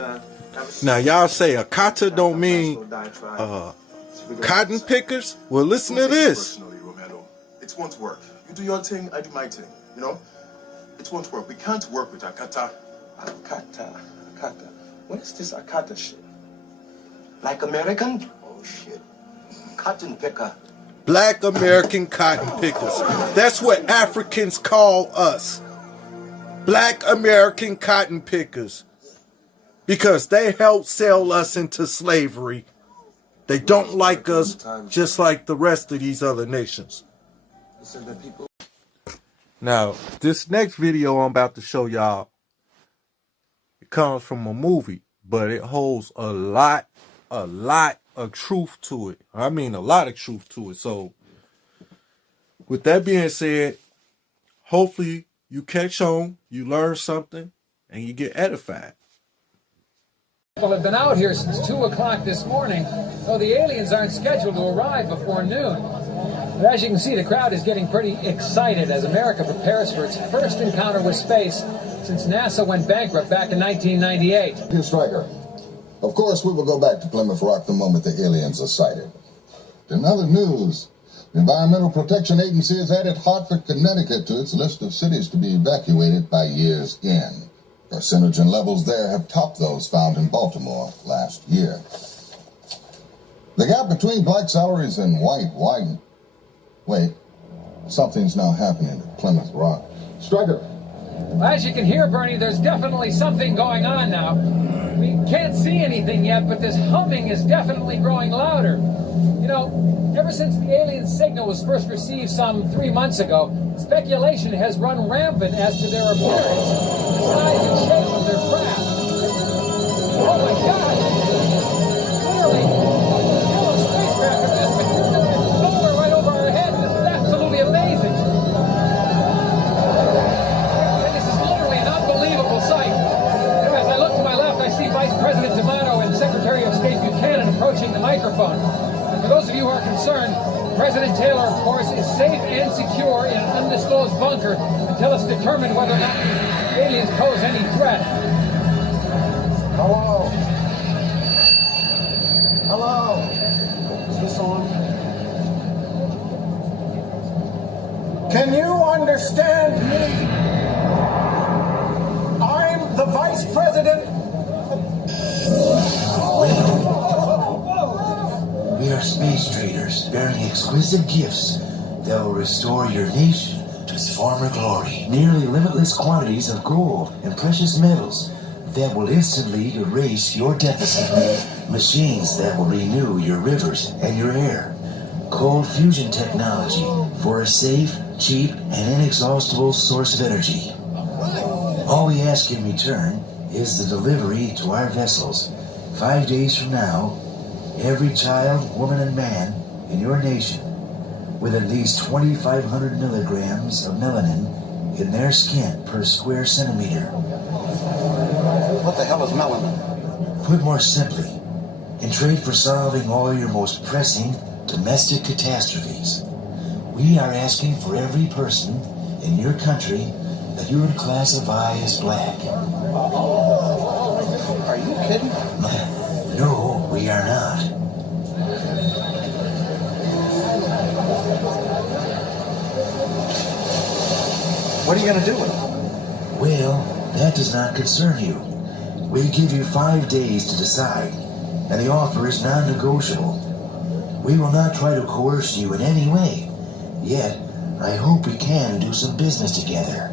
Now y'all say akata don't mean cotton pickers? Well, listen to this. It won't work. You do your thing, I do my thing. You know, it won't work. We can't work with akata. Akata. What is this akata shit? Like American? Oh shit. Cotton picker. Black American cotton pickers. That's what Africans call us. Black American cotton pickers. Because they helped sell us into slavery. They don't like us just like the rest of these other nations. Now, this next video I'm about to show y'all, it comes from a movie, but it holds a lot of truth to it. I mean, a lot of truth to it. So, with that being said, hopefully you catch on, you learn something, and you get edified. People have been out here since 2 o'clock this morning, though the aliens aren't scheduled to arrive before noon. But as you can see, the crowd is getting pretty excited as America prepares for its first encounter with space since NASA went bankrupt back in 1998. Dear Stryker, of course we will go back to Plymouth Rock the moment the aliens are sighted. In other news, the Environmental Protection Agency has added Hartford, Connecticut to its list of cities to be evacuated by year's end. Carcinogen levels there have topped those found in Baltimore last year. The gap between black salaries and white widened. Wait, something's now happening at Plymouth Rock. Stryker. As you can hear, Bernie, there's definitely something going on now. We can't see anything yet, but this humming is definitely growing louder. You know, ever since the alien signal was first received some 3 months ago, speculation has run rampant as to their appearance, the size and shape of their craft. Oh my God! Clearly, yellow spacecraft have just materialized nowhere right over our heads. This is absolutely amazing. And this is literally an unbelievable sight. You know, as I look to my left, I see Vice President D'Amato and Secretary of State Buchanan approaching the microphone. And for those of you who are concerned, President Taylor, of course, is safe and secure in an undisclosed bunker until it's determined whether or not the aliens pose any threat. Hello? Hello? Is this on? Can you understand me? I'm the Vice President. We are space traders bearing exquisite gifts that will restore your nation to its former glory. Nearly limitless quantities of gold and precious metals that will instantly erase your deficit. Machines that will renew your rivers and your air. Cold fusion technology for a safe, cheap, and inexhaustible source of energy. All we ask in return is the delivery to our vessels. 5 days from now, every child, woman, and man in your nation with at least 2,500 milligrams of melanin in their skin per square centimeter. What the hell is melanin? Put more simply, in trade for solving all your most pressing domestic catastrophes, we are asking for every person in your country that you would classify as black. Are you kidding? No, we are not. What are you going to do with it? Well, that does not concern you. We give you 5 days to decide, and the offer is non-negotiable. We will not try to coerce you in any way, yet I hope we can do some business together.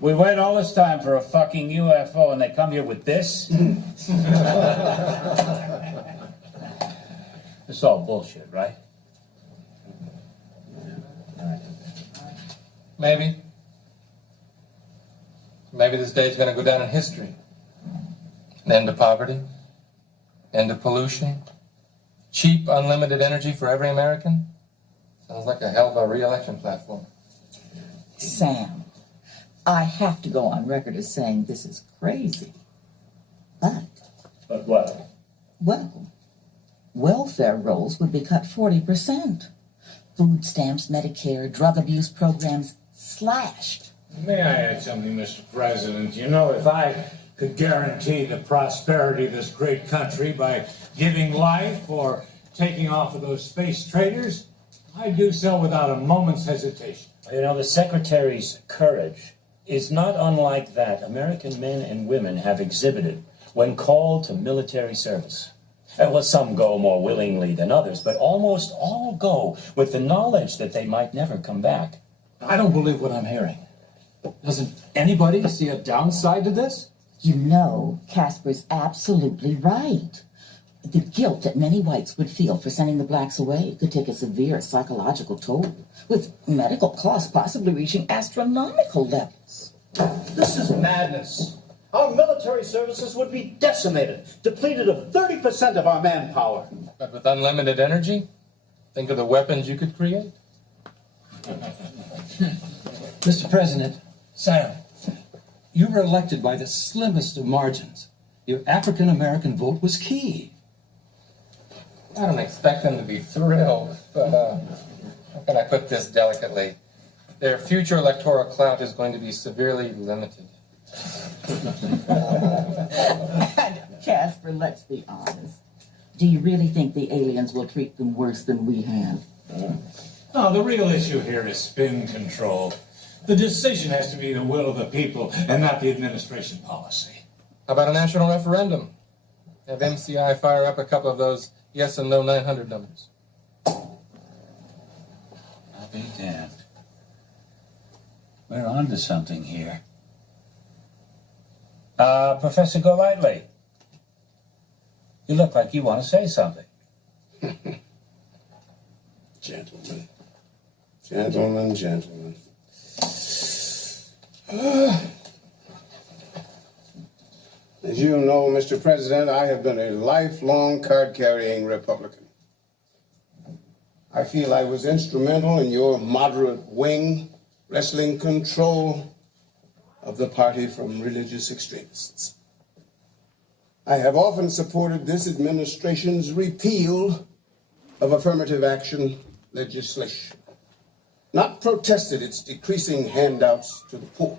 We wait all this time for a fucking UFO and they come here with this? It's all bullshit, right? Maybe. Maybe this day's gonna go down in history. An end to poverty, end to pollution, cheap, unlimited energy for every American. Sounds like a hell of a re-election platform. Sam, I have to go on record as saying this is crazy. But what? Well, welfare rolls would be cut 40%. Food stamps, Medicare, drug abuse programs slashed. May I add something, Mr. President? You know, if I could guarantee the prosperity of this great country by giving life or taking off of those space traders, I'd do so without a moment's hesitation. You know, the Secretary's courage is not unlike that American men and women have exhibited when called to military service. Well, some go more willingly than others, but almost all go with the knowledge that they might never come back. I don't believe what I'm hearing. Doesn't anybody see a downside to this? You know, Casper's absolutely right. The guilt that many whites would feel for sending the blacks away could take a severe psychological toll, with medical costs possibly reaching astronomical levels. This is madness. Our military services would be decimated, depleted of 30% of our manpower. But with unlimited energy, think of the weapons you could create. Mr. President, Sam, you were elected by the slimmest of margins. Your African-American vote was key. I don't expect them to be thrilled, but how can I put this delicately? Their future electoral clout is going to be severely limited. Casper, let's be honest. Do you really think the aliens will treat them worse than we have? No, the real issue here is spin control. The decision has to be the will of the people and not the administration policy. How about a national referendum? Have MCI fire up a couple of those yes and no 900 numbers. I'll be damned. We're on to something here. Professor Golightly, you look like you want to say something. Gentlemen. Gentlemen. As you know, Mr. President, I have been a lifelong card-carrying Republican. I feel I was instrumental in your moderate wing wresting control of the party from religious extremists. I have often supported this administration's repeal of affirmative action legislation, not protested its decreasing handouts to the poor.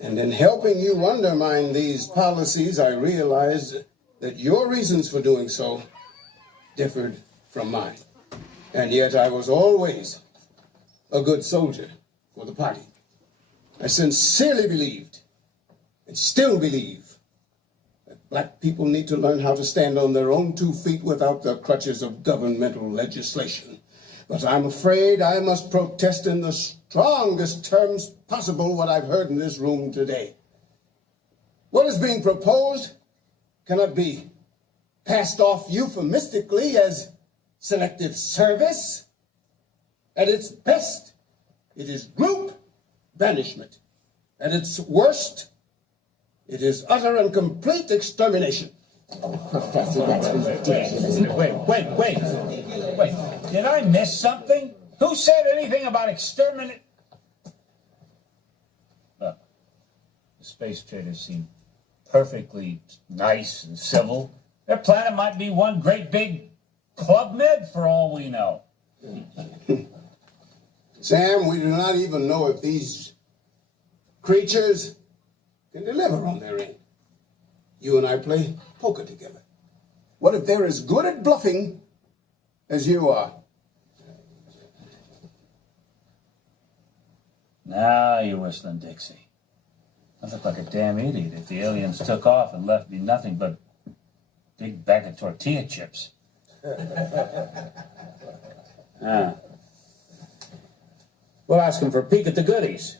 And in helping you undermine these policies, I realized that your reasons for doing so differed from mine. And yet I was always a good soldier for the party. I sincerely believed, and still believe, that black people need to learn how to stand on their own 2 feet without the crutches of governmental legislation. But I'm afraid I must protest in the strongest terms possible what I've heard in this room today. What is being proposed cannot be passed off euphemistically as selective service. At its best, it is group banishment. At its worst, it is utter and complete extermination. Oh, Professor, that's ridiculous. Wait. Did I miss something? Who said anything about exterminate? Look, the space traders seem perfectly nice and civil. Their planet might be one great big Club Med for all we know. Sam, we do not even know if these creatures can deliver on their end. You and I play poker together. What if they're as good at bluffing as you are? Now you're whistling Dixie. I look like a damn idiot if the aliens took off and left me nothing but a big bag of tortilla chips. We'll ask them for a peek at the goodies.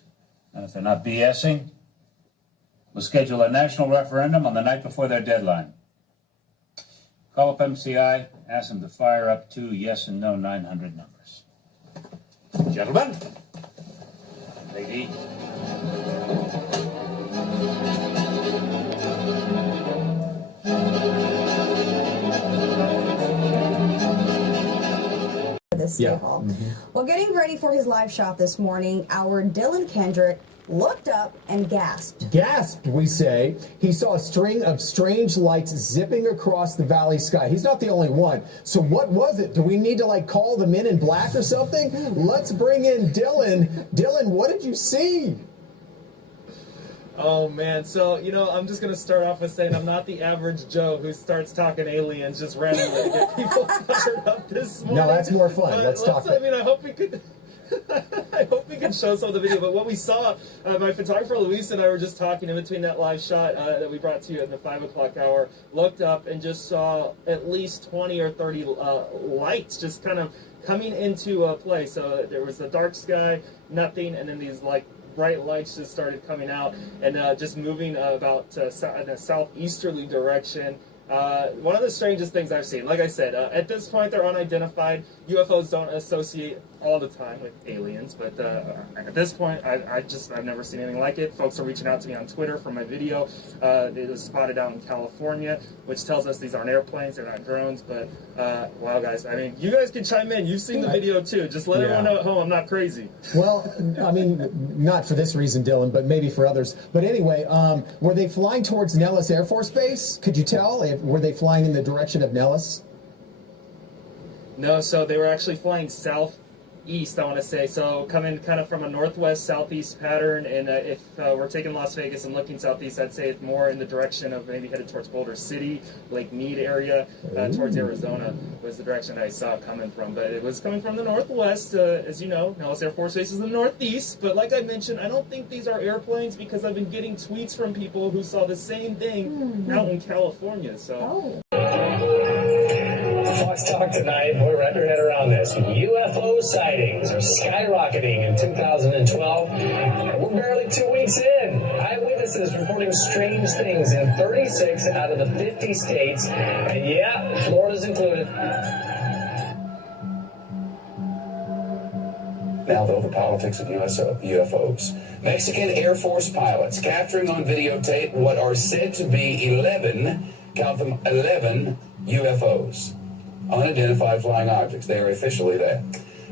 And if they're not BSing, we'll schedule a national referendum on the night before their deadline. Call up MCI, ask them to fire up 2 yes and no 900 numbers. Gentlemen. Lady. staple. Well, getting ready for his live shot this morning, our Dylan Kendrick looked up and gasped. Gasped, we say. He saw a string of strange lights zipping across the valley sky. He's not the only one. So what was it? Do we need to, like, call the Men in Black or something? Let's bring in Dylan. Dylan, what did you see? Oh, man. So, you know, I'm just going to start off with saying I'm not the average Joe who starts talking aliens just randomly to get people fired up this morning. No, that's more fun. Let's talk. I mean, I hope we could... I hope we can show some of the video, but what we saw, my photographer Luis and I were just talking in between that live shot that we brought to you at the 5 o'clock hour, looked up and just saw at least 20 or 30 lights just kind of coming into play. So there was a dark sky, nothing, and then these like bright lights just started coming out and just moving about in a southeasterly direction. One of the strangest things I've seen, like I said, at this point they're unidentified. UFOs don't associate all the time with aliens, but at this point I've never seen anything like it. Folks are reaching out to me on Twitter for my video. It was spotted out in California, which tells us these aren't airplanes, they're not drones, but wow, guys, I mean, you guys can chime in. You've seen the video too. Just let everyone know at home I'm not crazy. Well, I mean, not for this reason, Dylan, but maybe for others. But anyway, were they flying towards Nellis Air Force Base? Could you tell? Were they flying in the direction of Nellis? No, so they were actually flying southeast, I want to say. So coming kind of from a northwest-southeast pattern, and if we're taking Las Vegas and looking southeast, I'd say it's more in the direction of maybe headed towards Boulder City, Lake Mead area, towards Arizona was the direction I saw coming from. But it was coming from the northwest, as you know. Nellis Air Force Base is in the northeast. But like I mentioned, I don't think these are airplanes because I've been getting tweets from people who saw the same thing out in California. So. Fox Talk tonight, boy, wrap your head around this. UFO sightings are skyrocketing in 2012. We're barely 2 weeks in. Eyewitnesses reporting strange things in 36 out of the 50 states. And yeah, Florida's included. Now, though, the politics of UFOs. Mexican Air Force pilots capturing on videotape what are said to be 11, count them, 11 UFOs. Unidentified flying objects. They are officially that.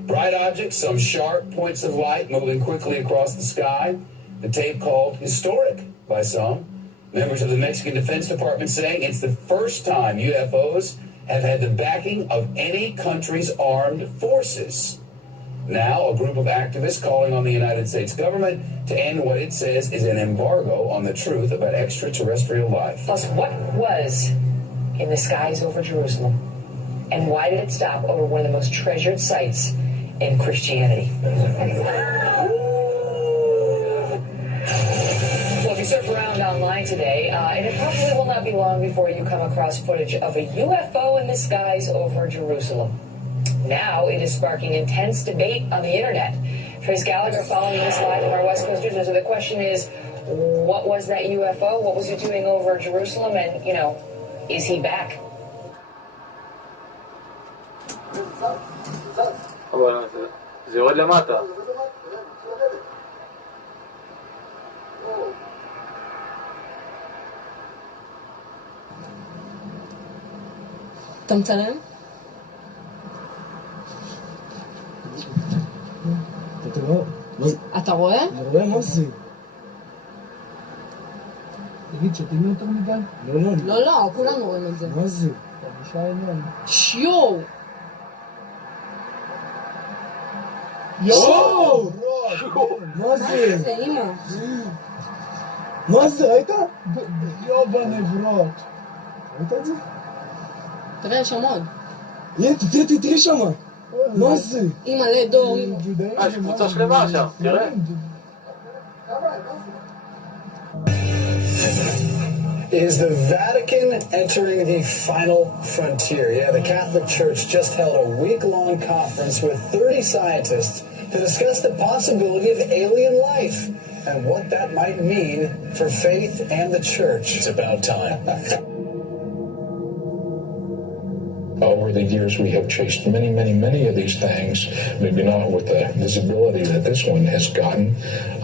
Bright objects, some sharp points of light moving quickly across the sky. The tape called historic by some. Members of the Mexican Defense Department saying it's the first time UFOs have had the backing of any country's armed forces. Now, a group of activists calling on the United States government to end what it says is an embargo on the truth about extraterrestrial life. Plus, what was in the skies over Jerusalem? And why did it stop over one of the most treasured sites in Christianity? Well, if you surf around online today, and it probably will not be long before you come across footage of a UFO in the skies over Jerusalem. Now it is sparking intense debate on the internet. Trace Gallagher following this live from our West Coast studios. So the question is, what was that UFO? What was he doing over Jerusalem? And, you know, is he back? זה יורד למטה. אתה מצלם? אתה רואה? אני רואה מה זה. תגיד, שתים יותר מדי? לא. לא, כולנו רואים את זה. מה זה? חמישה עיניים. שיו! יואו! מה זה? זה אימא. מה זה? ראית? יואו בנבלות. ראית את זה? תראה, יש המון. תראי שמה. מה זה? אימא לדור. יש קבוצה שלמה שם, תראה. Is the Vatican entering the final frontier? Yeah, the Catholic Church just held a week-long conference with 30 scientists to discuss the possibility of alien life and what that might mean for faith and the church. It's about time. Over the years, we have chased many of these things, maybe not with the visibility that this one has gotten,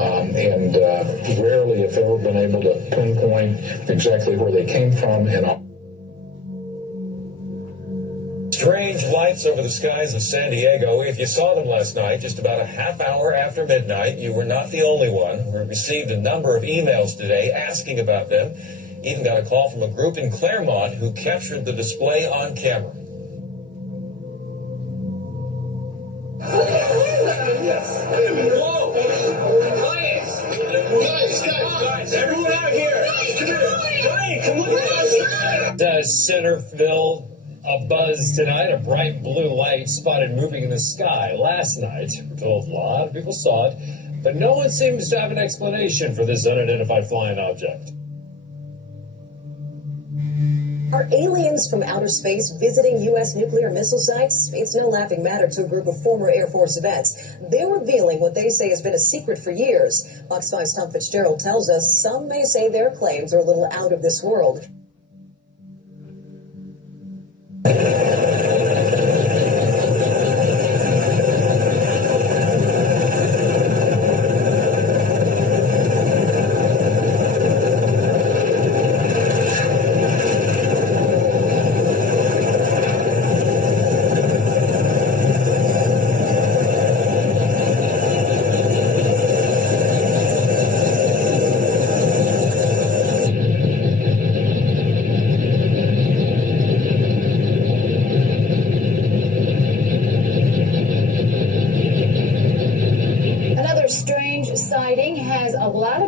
and rarely have ever been able to pinpoint exactly where they came from and all. Strange strange lights over the skies of San Diego. If you saw them last night, just about a half hour after midnight, you were not the only one. We received a number of emails today asking about them. Even got a call from a group in Claremont who captured the display on camera. Guys, everyone out here! Come here! Brian, come on! Centerville, a buzz tonight, a bright blue light spotted moving in the sky last night. We're told a lot of people saw it, but no one seems to have an explanation for this unidentified flying object. Are aliens from outer space visiting U.S. nuclear missile sites? It's no laughing matter to a group of former Air Force vets. They're revealing what they say has been a secret for years. Fox 5's Tom Fitzgerald tells us some may say their claims are a little out of this world.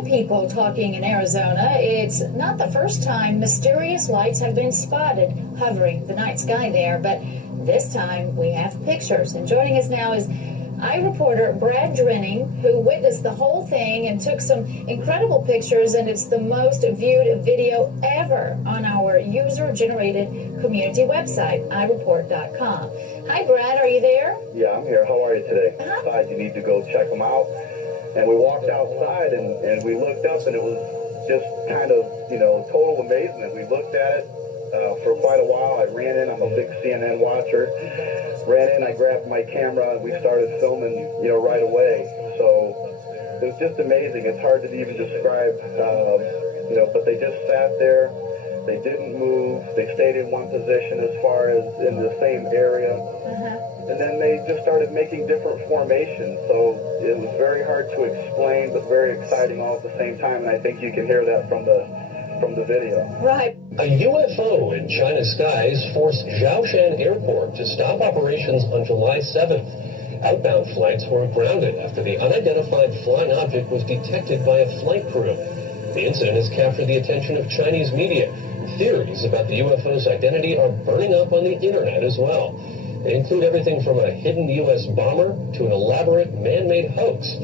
People talking in Arizona. It's not the first time mysterious lights have been spotted hovering the night sky there, but this time we have pictures. And joining us now is iReporter Brad Drenning, who witnessed the whole thing and took some incredible pictures, and it's the most viewed video ever on our user-generated community website, iReport.com. Hi, Brad, are you there? Yeah, I'm here. How are you today? You need to go check them out. And we walked outside and we looked up, and it was just kind of, total amazement. We looked at it for quite a while. I ran in. I'm a big CNN watcher. Ran in, I grabbed my camera, and we started filming, right away. So it was just amazing. It's hard to even describe, but they just sat there. They didn't move. They stayed in one position as far as in the same area. And then they just started making different formations. So it was very hard to explain, but very exciting all at the same time. And I think you can hear that from the video. Right. A UFO in China's skies forced Zhoushan Airport to stop operations on July 7th. Outbound flights were grounded after the unidentified flying object was detected by a flight crew. The incident has captured the attention of Chinese media. Theories about the UFO's identity are burning up on the internet as well. They include everything from a hidden U.S. bomber to an elaborate man-made hoax.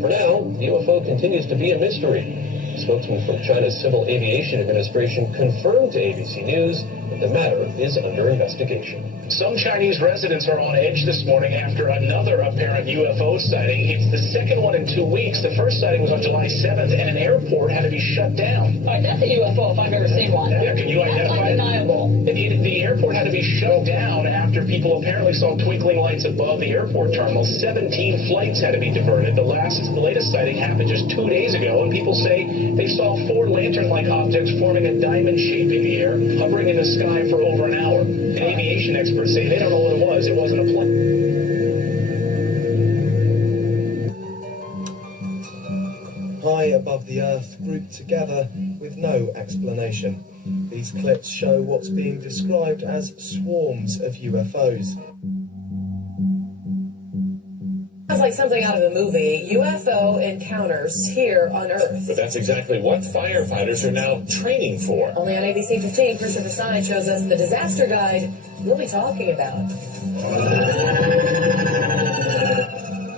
For now, the UFO continues to be a mystery. A spokesman from China's Civil Aviation Administration confirmed to ABC News that the matter is under investigation. Some Chinese residents are on edge this morning after another apparent UFO sighting. It's the second one in 2 weeks. The first sighting was on July 7th, and an airport had to be shut down. All right, that's a UFO if I've ever seen one. Yeah, can you identify it? Undeniable. The airport had to be shut down after people apparently saw twinkling lights above the airport terminal. 17 flights had to be diverted. The latest sighting happened just 2 days ago, and people say they saw 4 lantern-like objects forming a diamond shape in the air, hovering in the sky for over an hour. And aviation experts say they don't know what it was. It wasn't a plane. High above the earth, grouped together with no explanation. These clips show what's being described as swarms of UFOs. Sounds like something out of a movie. UFO encounters here on Earth. But that's exactly what firefighters are now training for. Only on ABC 15, Christopher Stein shows us the disaster guide we'll be talking about.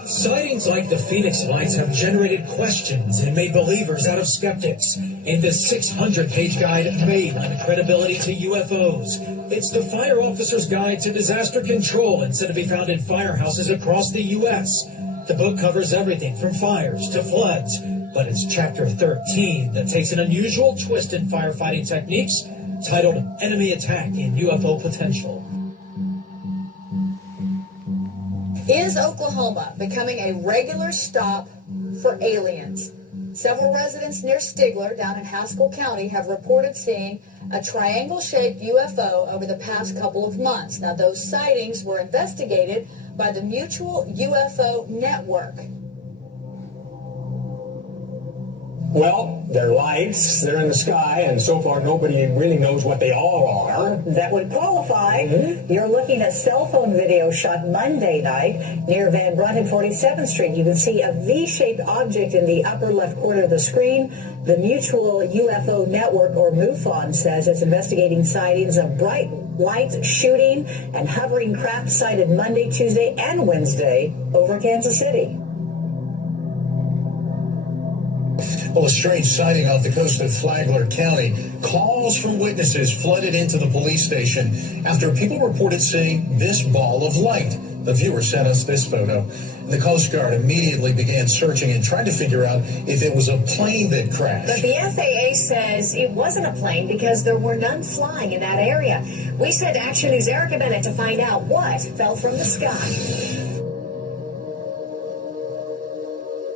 Sightings like the Phoenix Lights have generated questions and made believers out of skeptics. In this 600-page guide made on credibility to UFOs, it's the Fire Officer's Guide to Disaster Control and said to be found in firehouses across the U.S. The book covers everything from fires to floods, but it's chapter 13 that takes an unusual twist in firefighting techniques titled Enemy Attack in UFO Potential. Is Oklahoma becoming a regular stop for aliens? Several residents near Stigler down in Haskell County have reported seeing a triangle-shaped UFO over the past couple of months. Now, those sightings were investigated by the Mutual UFO Network. Well, they're lights, they're in the sky, and so far nobody really knows what they all are. That would qualify. You're looking at cell phone video shot Monday night near Van Brunt and 47th Street. You can see a V-shaped object in the upper left corner of the screen. The Mutual UFO Network, or MUFON, says it's investigating sightings of bright lights shooting and hovering craft sighted Monday, Tuesday, and Wednesday over Kansas City. Well, a strange sighting off the coast of Flagler County. Calls from witnesses flooded into the police station after people reported seeing this ball of light. The viewer sent us this photo. The Coast Guard immediately began searching and tried to figure out if it was a plane that crashed. But the FAA says it wasn't a plane because there were none flying in that area. We sent Action News' Erica Bennett to find out what fell from the sky.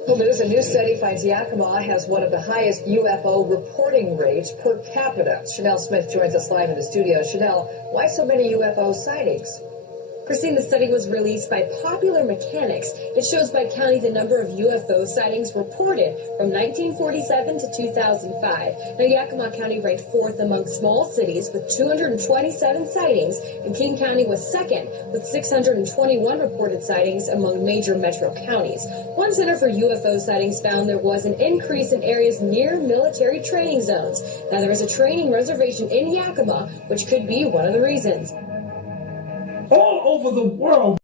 News, a new study finds Yakima has one of the highest UFO reporting rates per capita. Chanel Smith joins us live in the studio. Chanel, why so many UFO sightings? Christine, the study was released by Popular Mechanics. It shows by county the number of UFO sightings reported from 1947 to 2005. Now, Yakima County ranked fourth among small cities with 227 sightings, and King County was second with 621 reported sightings among major metro counties. One Center for UFO Sightings found there was an increase in areas near military training zones. Now, there is a training reservation in Yakima, which could be one of the reasons. All over the world.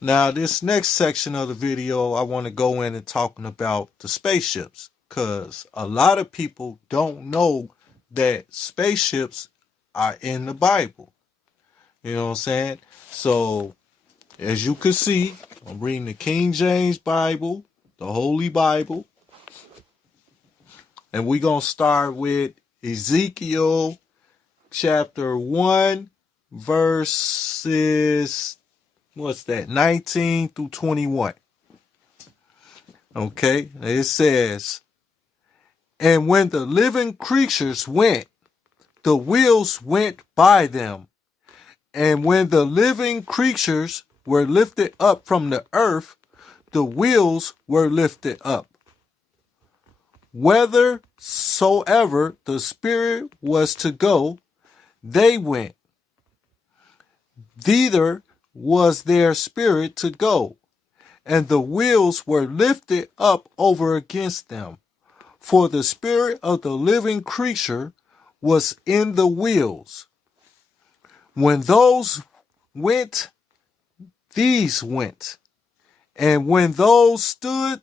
Now, this next section of the video, I want to go in and talking about the spaceships, because a lot of people don't know that spaceships are in the Bible. You know what I'm saying? So, as you can see, I'm reading the King James Bible, the Holy Bible, and we're going to start with Ezekiel chapter 1. Verses, 19 through 21. Okay, it says, and when the living creatures went, the wheels went by them. And when the living creatures were lifted up from the earth, the wheels were lifted up. Whithersoever the Spirit was to go, they went. Thither was their spirit to go, and the wheels were lifted up over against them. For the spirit of the living creature was in the wheels. When those went, these went. And when those stood,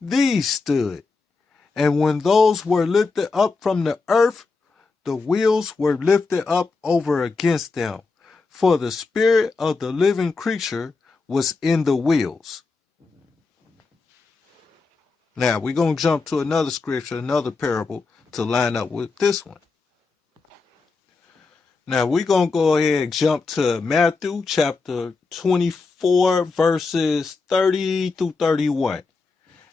these stood. And when those were lifted up from the earth, the wheels were lifted up over against them. For the spirit of the living creature was in the wheels. Now, we're going to jump to another scripture, another parable, to line up with this one. Now, we're going to go ahead and jump to Matthew chapter 24, verses 30 through 31.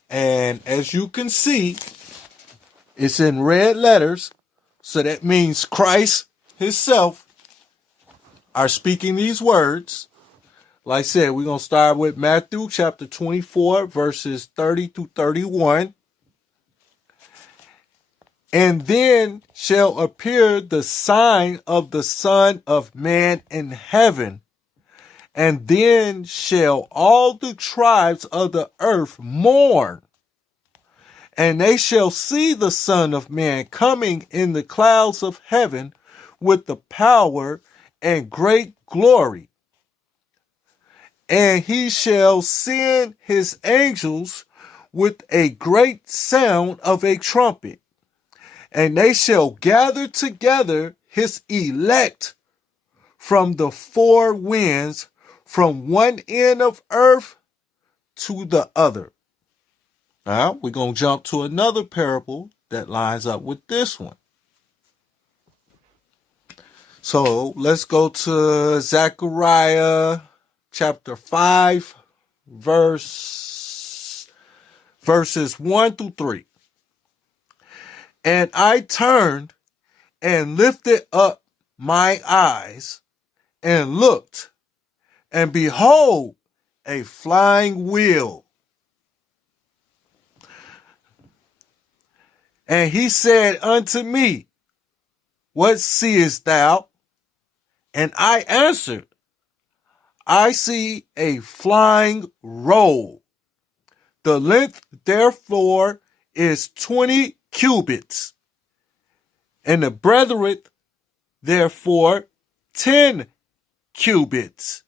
And as you can see, it's in red letters. So that means Christ himself are speaking these words. Like I said, we're going to start with Matthew chapter 24, verses 30 through 31. And then shall appear the sign of the Son of Man in heaven. And then shall all the tribes of the earth mourn. And they shall see the Son of Man coming in the clouds of heaven with the power and great glory. And he shall send his angels with a great sound of a trumpet. And they shall gather together his elect from the four winds, from one end of earth to the other. Now, we're going to jump to another parable that lines up with this one. So let's go to Zechariah chapter 5, verse verses 1 through 3. And I turned and lifted up my eyes and looked, and behold, a flying wheel. And he said unto me, what seest thou? And I answered, I see a flying roll. The length therefore is 20 cubits, and the breadth therefore 10 cubits.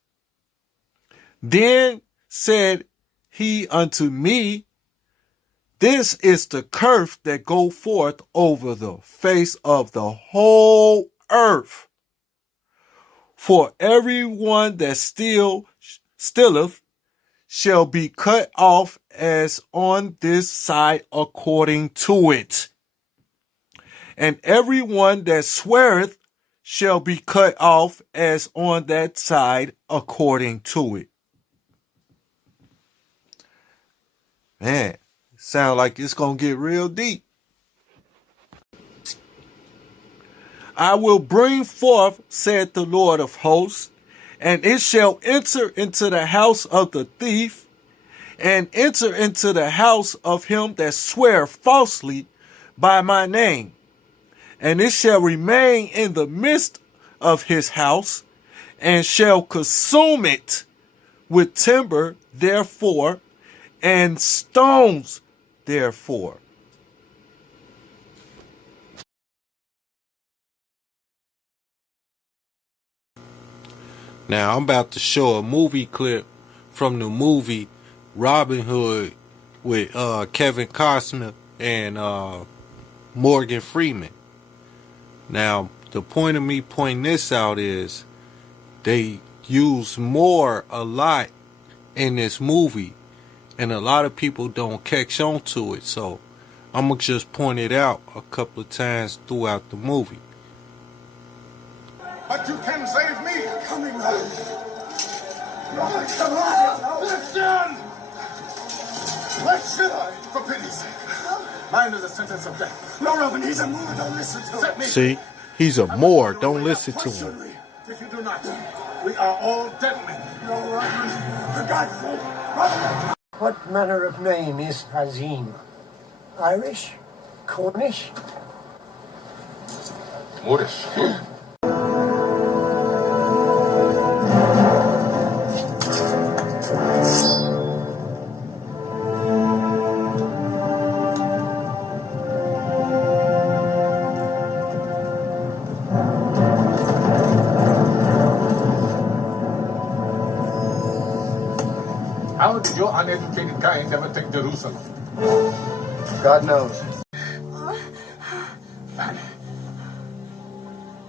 Then said he unto me, this is the curse that go forth over the face of the whole earth. For everyone that stealeth shall be cut off as on this side according to it. And everyone that sweareth shall be cut off as on that side according to it. Man, sound like it's going to get real deep. I will bring forth, said the Lord of hosts, and it shall enter into the house of the thief, and enter into the house of him that swear falsely by my name. And it shall remain in the midst of his house, and shall consume it with timber therefore, and stones therefore. Now I'm about to show a movie clip from the movie Robin Hood with Kevin Costner and Morgan Freeman. Now the point of me pointing this out is they use more a lot in this movie, and a lot of people don't catch on to it. So I'm gonna just point it out a couple of times throughout the movie. But you can save me. Coming on. Come on. Listen. What should I? For pity's sake. Mine is a sentence of death. No, Robin, he's a Moor. Don't listen to him. See, he's a Moor. Don't listen to him. If you do not, we are all dead men. No, Robin. For God's sake. Robin. What manner of name is Hazim? Irish? Cornish? Moorish. How did your uneducated kind ever take Jerusalem? God knows. Fanny,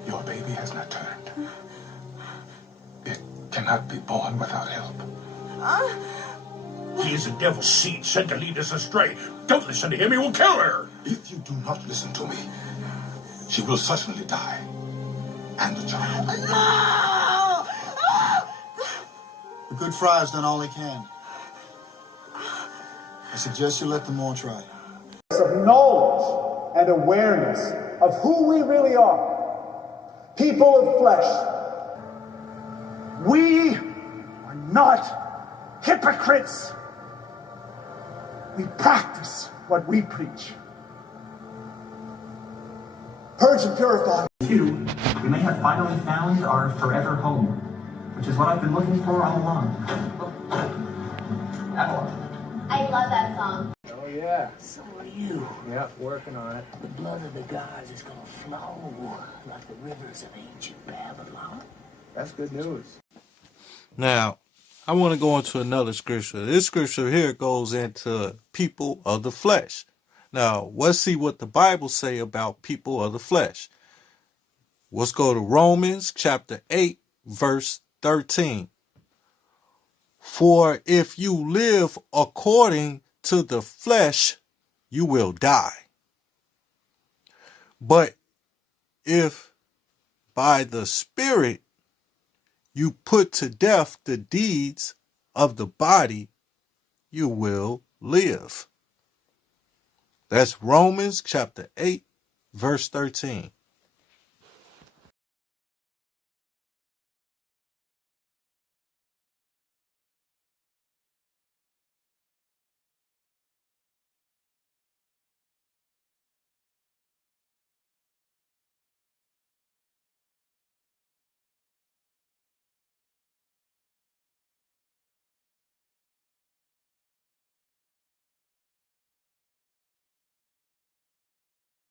your baby has not turned. It cannot be born without help. He is a devil's seed sent to lead us astray. Don't listen to him, he will kill her. If you do not listen to me, she will certainly die. And the child. No! The good friar's done all he can. I suggest you let them all try. Of knowledge and awareness of who we really are. People of flesh. We are not hypocrites. We practice what we preach. Purge and purify. Two, we may have finally found our forever home, which is what I've been looking for all along. Avalon. I love that song. Oh, yeah. So are you. Yeah, working on it. The blood of the gods is going to flow like the rivers of ancient Babylon. That's good news. Now, I want to go into another scripture. This scripture here goes into people of the flesh. Now, let's see what the Bible say about people of the flesh. Let's go to Romans chapter 8, verse 13. For if you live according to the flesh, you will die. But if by the Spirit you put to death the deeds of the body, you will live. That's Romans chapter 8, verse 13.